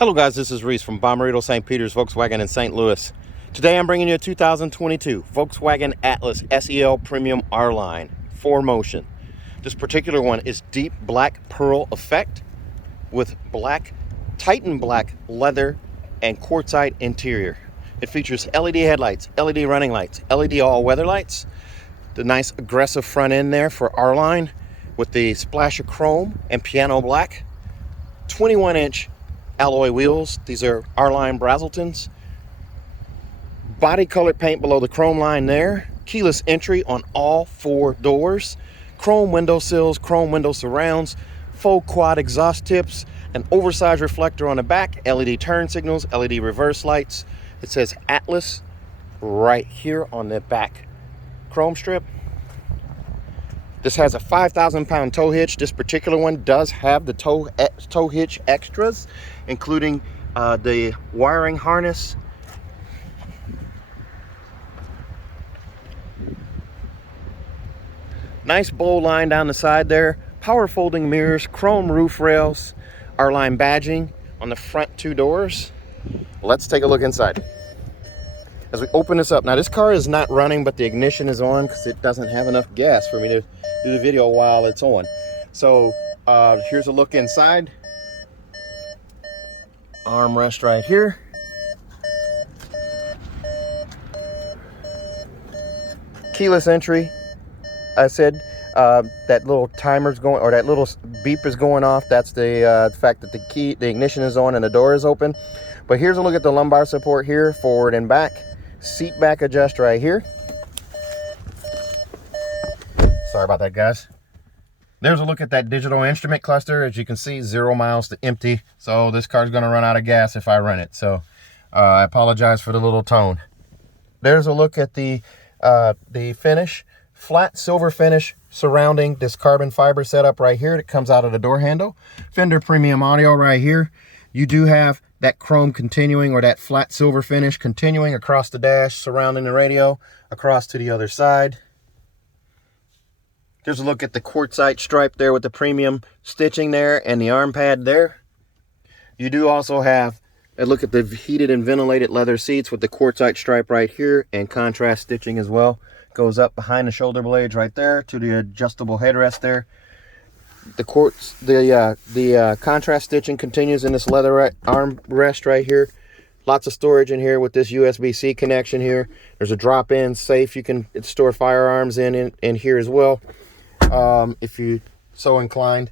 Hello guys, this is Reese from Bommarito St. Peter's Volkswagen in St. Louis. Today I'm bringing you a 2022 Volkswagen Atlas SEL Premium R-Line 4Motion. This particular one is deep black pearl effect with black, Titan black leather and quartzite interior. It features LED headlights, LED running lights, LED all-weather lights, the nice aggressive front end there for R-Line with the splash of chrome and piano black, 21-inch alloy wheels. These are R-Line Brazeltons. Body colored paint below the chrome line there. Keyless entry on all four doors. Chrome window sills, chrome window surrounds, faux quad exhaust tips, an oversized reflector on the back, LED turn signals, LED reverse lights. It says Atlas right here on the back chrome strip. This has a 5,000-pound tow hitch. This particular one does have the tow hitch extras, including the wiring harness, nice bow line down the side there, power folding mirrors, chrome roof rails, R-Line badging on the front two doors. Let's take a look inside. As we open this up, now this car is not running, but the ignition is on because it doesn't have enough gas for me to do the video while it's on. So here's a look inside. Armrest right here. Keyless entry. I said that little timer's going, or that little beep is going off. That's the fact that the ignition is on and the door is open. But here's a look at the lumbar support here, forward and back. Seat back adjust right here. Sorry about that, guys. There's a look at that digital instrument cluster. As you can see, 0 miles to empty. So this car's going to run out of gas if I run it. So I apologize for the little tone. There's a look at the finish. Flat silver finish surrounding this carbon fiber setup right here that comes out of the door handle. Fender premium audio right here. You do have that chrome continuing, or that flat silver finish continuing across the dash, surrounding the radio, across to the other side. There's a look at the quartzite stripe there with the premium stitching there and the arm pad there. You do also have a look at the heated and ventilated leather seats with the quartzite stripe right here and contrast stitching as well. Goes up behind the shoulder blades right there to the adjustable headrest there. The contrast stitching continues in this leather armrest right here. Lots of storage in here with this USB-C connection here. There's a drop-in safe you can store firearms in here as well, if you so inclined.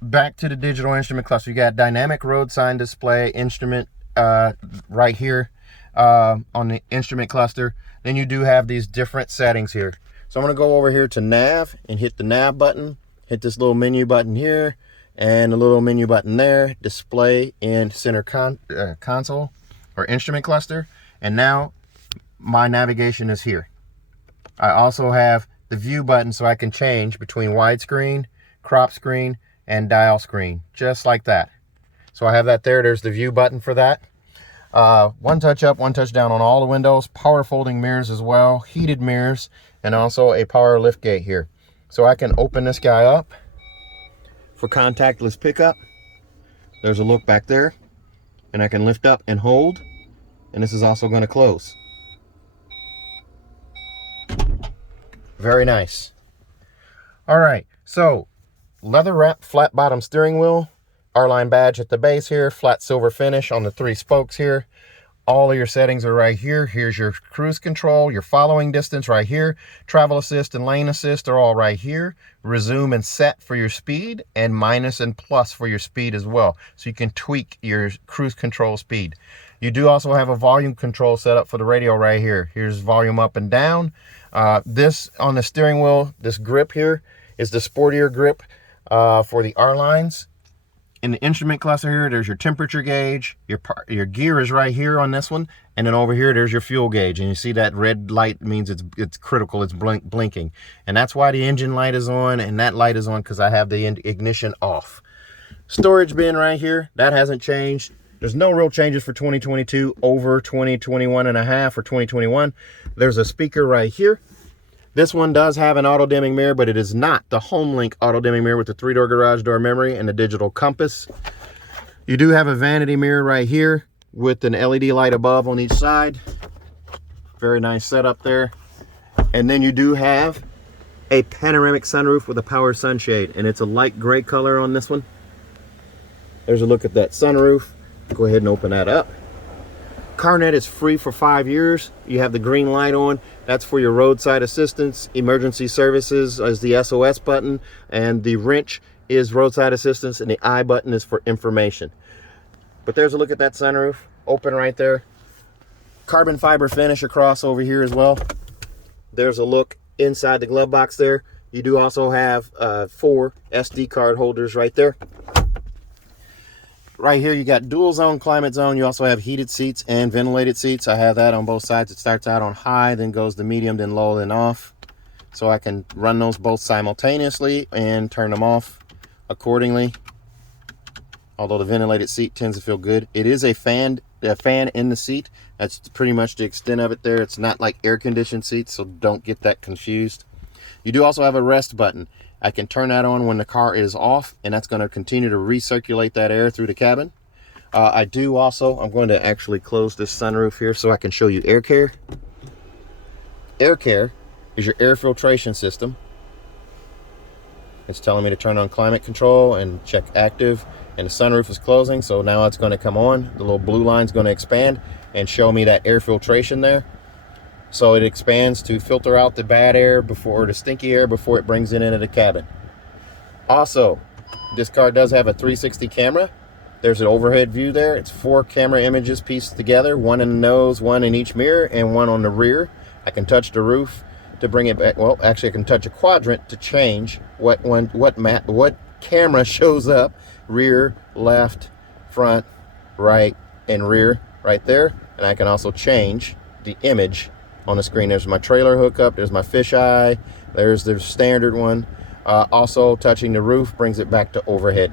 Back to the digital instrument cluster. You got dynamic road sign display instrument right here on the instrument cluster. Then you do have these different settings here. So I'm going to go over here to nav and hit the nav button. Hit this little menu button here and a little menu button there. Display in center console or instrument cluster. And now my navigation is here. I also have the view button so I can change between widescreen, crop screen, and dial screen, just like that. So I have that there. There's the view button for that. One touch up, one touch down on all the windows. Power folding mirrors as well. Heated mirrors, and also a power liftgate here. So I can open this guy up for contactless pickup. There's a look back there, and I can lift up and hold, and this is also going to close. Very nice. All right, so leather wrap flat bottom steering wheel, R-Line badge at the base here, flat silver finish on the 3 spokes here. All of your settings are right here. Here's your cruise control, your following distance right here. Travel assist and lane assist are all right here. Resume and set for your speed, and minus and plus for your speed as well. So you can tweak your cruise control speed. You do also have a volume control set up for the radio right here. Here's volume up and down. This on the steering wheel, this grip here is the sportier grip for the R-Lines. In the instrument cluster here, there's your temperature gauge. Your gear is right here on this one. And then over here, there's your fuel gauge. And you see that red light means it's critical. It's blinking. And that's why the engine light is on. And that light is on because I have the ignition off. Storage bin right here. That hasn't changed. There's no real changes for 2022 over 2021 and a half or 2021. There's a speaker right here. This one does have an auto dimming mirror, but it is not the HomeLink auto dimming mirror with the 3-door garage door memory and the digital compass. You do have a vanity mirror right here with an LED light above on each side. Very nice setup there. And then you do have a panoramic sunroof with a power sunshade, and it's a light gray color on this one. There's a look at that sunroof. Go ahead and open that up. CarNet is free for 5 years. You have the green light on. That's for your roadside assistance. Emergency services is the SOS button, and the wrench is roadside assistance, and the I button is for information. But there's a look at that sunroof. Open right there. Carbon fiber finish across over here as well. There's a look inside the glove box there. You do also have 4 SD card holders right there. Right here you got dual zone, climate zone. You also have heated seats and ventilated seats. I have that on both sides. It starts out on high, then goes to medium, then low, then off. So I can run those both simultaneously and turn them off accordingly. Although the ventilated seat tends to feel good. It is a fan in the seat. That's pretty much the extent of it there. It's not like air conditioned seats, so don't get that confused. You do also have a rest button. I can turn that on when the car is off, and that's going to continue to recirculate that air through the cabin. I'm going to actually close this sunroof here so I can show you air care. Air care is your air filtration system. It's telling me to turn on climate control and check active, and the sunroof is closing, so now it's going to come on. The little blue line is going to expand and show me that air filtration there. So it expands to filter out the bad air before the stinky air before it brings it into the cabin. Also, this car does have a 360 camera. There's an overhead view there. It's 4 camera images pieced together, 1 in the nose, 1 in each mirror, and 1 on the rear. I can touch the roof to bring it back. Well, actually I can touch a quadrant to change what camera shows up. Rear, left, front, right, and rear right there. And I can also change the image on the screen. There's my trailer hookup, there's my fisheye, there's the standard one. Also touching the roof brings it back to overhead.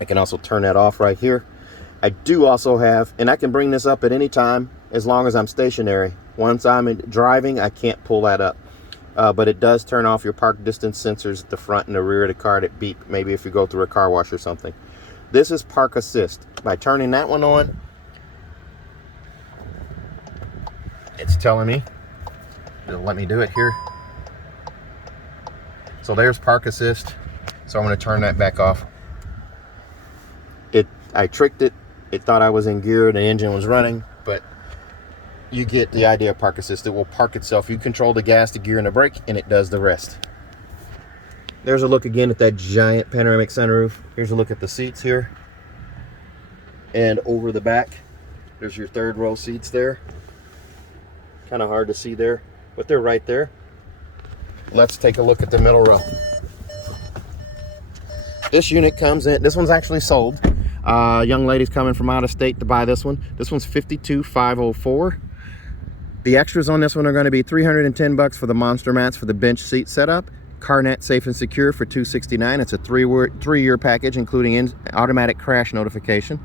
I can also turn that off right here. I do also have, and I can bring this up at any time as long as I'm stationary. Once I'm driving, I can't pull that up. But it does turn off your park distance sensors at the front and the rear of the car that beep, maybe if you go through a car wash or something. This is park assist. By turning that one on, it's telling me, it'll let me do it here. So there's park assist. So I'm going to turn that back off. I tricked it. It thought I was in gear, the engine was running, but you get the idea of park assist. It will park itself. You control the gas, the gear, and the brake, and it does the rest. There's a look again at that giant panoramic sunroof. Here's a look at the seats here. And over the back, there's your 3rd row seats there. Kind of hard to see there, but they're right there. Let's take a look at the middle row. This unit comes in, this one's actually sold. Young lady's coming from out of state to buy this one. This one's $52,504. The extras on this one are going to be $310 for the monster mats for the bench seat setup. CarNet Safe and Secure for $269. It's a 3-year package, including automatic crash notification.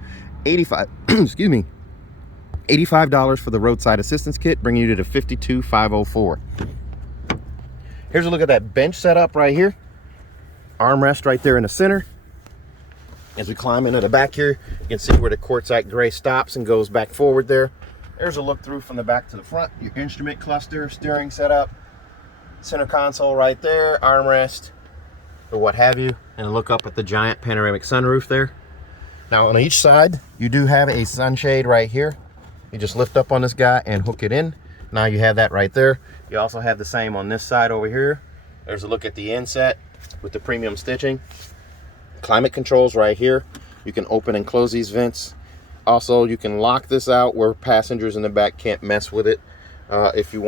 $85 for the roadside assistance kit, bringing you to $52,504. Here's a look at that bench setup right here. Armrest right there in the center. As we climb into the back here, you can see where the quartzite gray stops and goes back forward there. There's a look through from the back to the front. Your instrument cluster, steering setup, center console right there, armrest, or what have you, and a look up at the giant panoramic sunroof there. Now on each side, you do have a sunshade right here. You just lift up on this guy and hook it in. Now you have that right there. You also have the same on this side over here. There's a look at the inset with the premium stitching. Climate controls right here. You can open and close these vents. Also, you can lock this out where passengers in the back can't mess with it. If you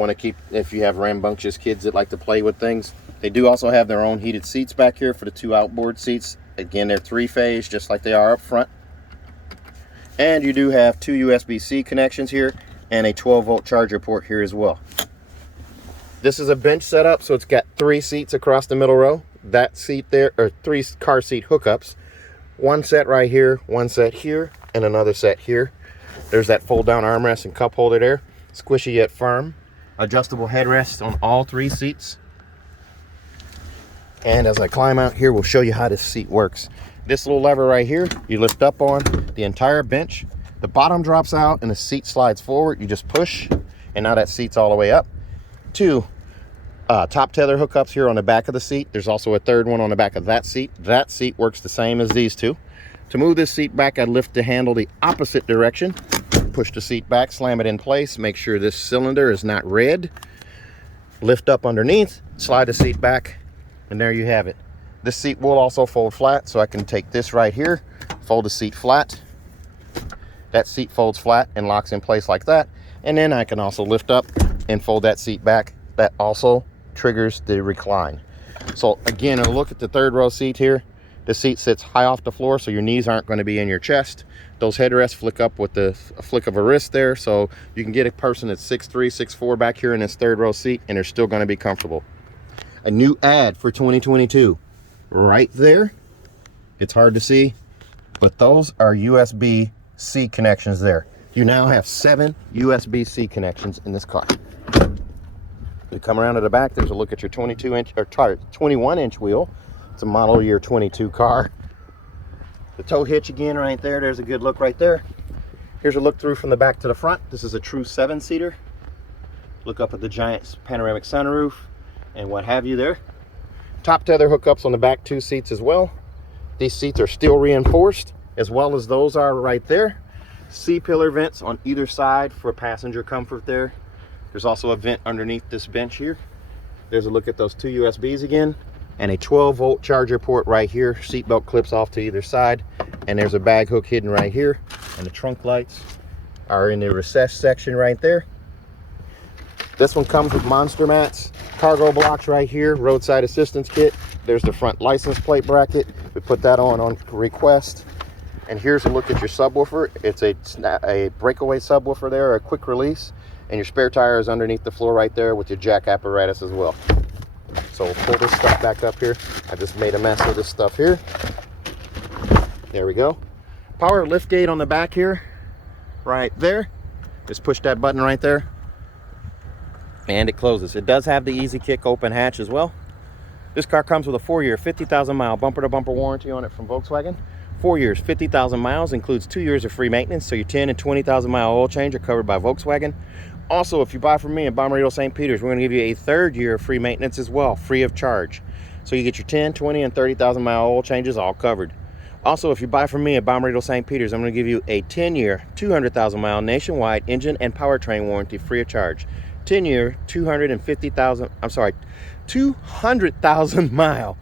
have rambunctious kids that like to play with things. They do also have their own heated seats back here for the 2 outboard seats. Again, they're 3-phase, just like they are up front. And you do have 2 USB-C connections here and a 12-volt charger port here as well. This is a bench setup, so it's got 3 seats across the middle row. That seat there, or 3 car seat hookups. 1 set right here, 1 set here, and another set here. There's that fold down armrest and cup holder there. Squishy yet firm. Adjustable headrest on all 3 seats. And as I climb out here, we'll show you how this seat works. This little lever right here, you lift up on the entire bench. The bottom drops out and the seat slides forward. You just push, and now that seat's all the way up. Two top tether hookups here on the back of the seat. There's also a third one on the back of that seat. That seat works the same as these two. To move this seat back, I lift the handle the opposite direction. Push the seat back, slam it in place, make sure this cylinder is not red. Lift up underneath, slide the seat back, and there you have it. This seat will also fold flat, so I can take this right here, fold the seat flat. That seat folds flat and locks in place like that. And then I can also lift up and fold that seat back. That also triggers the recline. So again, a look at the third row seat here. The seat sits high off the floor, so your knees aren't going to be in your chest. Those headrests flick up with the flick of a wrist there, so you can get a person that's 6'3", 6'4" back here in this third row seat, and they're still going to be comfortable. A new ad for 2022. Right there. It's hard to see, but those are USB-C connections there. You now have 7 USB-C connections in this car. You come around to the back, there's a look at your 21-inch wheel. It's a model year 22 car. The tow hitch again right there. There's a good look right there. Here's a look through from the back to the front. This is a true 7-seater. Look up at the giant panoramic sunroof and what have you there. Top tether hookups on the back 2 seats as well. These seats are steel reinforced as well as those are right there. C-pillar vents on either side for passenger comfort there. There's also a vent underneath this bench here. There's a look at those 2 USBs again. And a 12-volt charger port right here. Seatbelt clips off to either side. And there's a bag hook hidden right here. And the trunk lights are in the recessed section right there. This one comes with monster mats, cargo blocks right here, roadside assistance kit. There's the front license plate bracket. We put that on request. And here's a look at your subwoofer. It's a breakaway subwoofer there, a quick release. And your spare tire is underneath the floor right there with your jack apparatus as well. So we'll pull this stuff back up here. I just made a mess of this stuff here. There we go. Power liftgate on the back here, right there. Just push that button right there, and it closes. It does have the easy kick open hatch as well. This car comes with a 4-year, 50,000-mile bumper-to-bumper warranty on it from Volkswagen. 4 years, 50,000 miles, includes 2 years of free maintenance, so your 10 and 20,000-mile oil change are covered by Volkswagen. Also, if you buy from me in Bommarito St. Peters, we're going to give you a 3rd year of free maintenance as well, free of charge. So you get your 10, 20, and 30,000-mile oil changes all covered. Also, if you buy from me at Bommarito St. Peters, I'm going to give you a 10-year, 200,000-mile nationwide engine and powertrain warranty free of charge. 10-year, 200,000-mile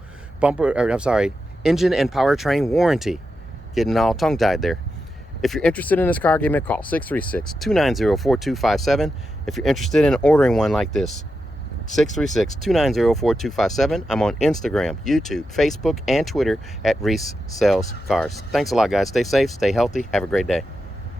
engine and powertrain warranty. Getting all tongue-tied there. If you're interested in this car, give me a call, 636-290-4257. If you're interested in ordering one like this, 636-290-4257. I'm on Instagram, YouTube, Facebook, and Twitter at Reese Sells Cars. Thanks a lot, guys. Stay safe, stay healthy. Have a great day.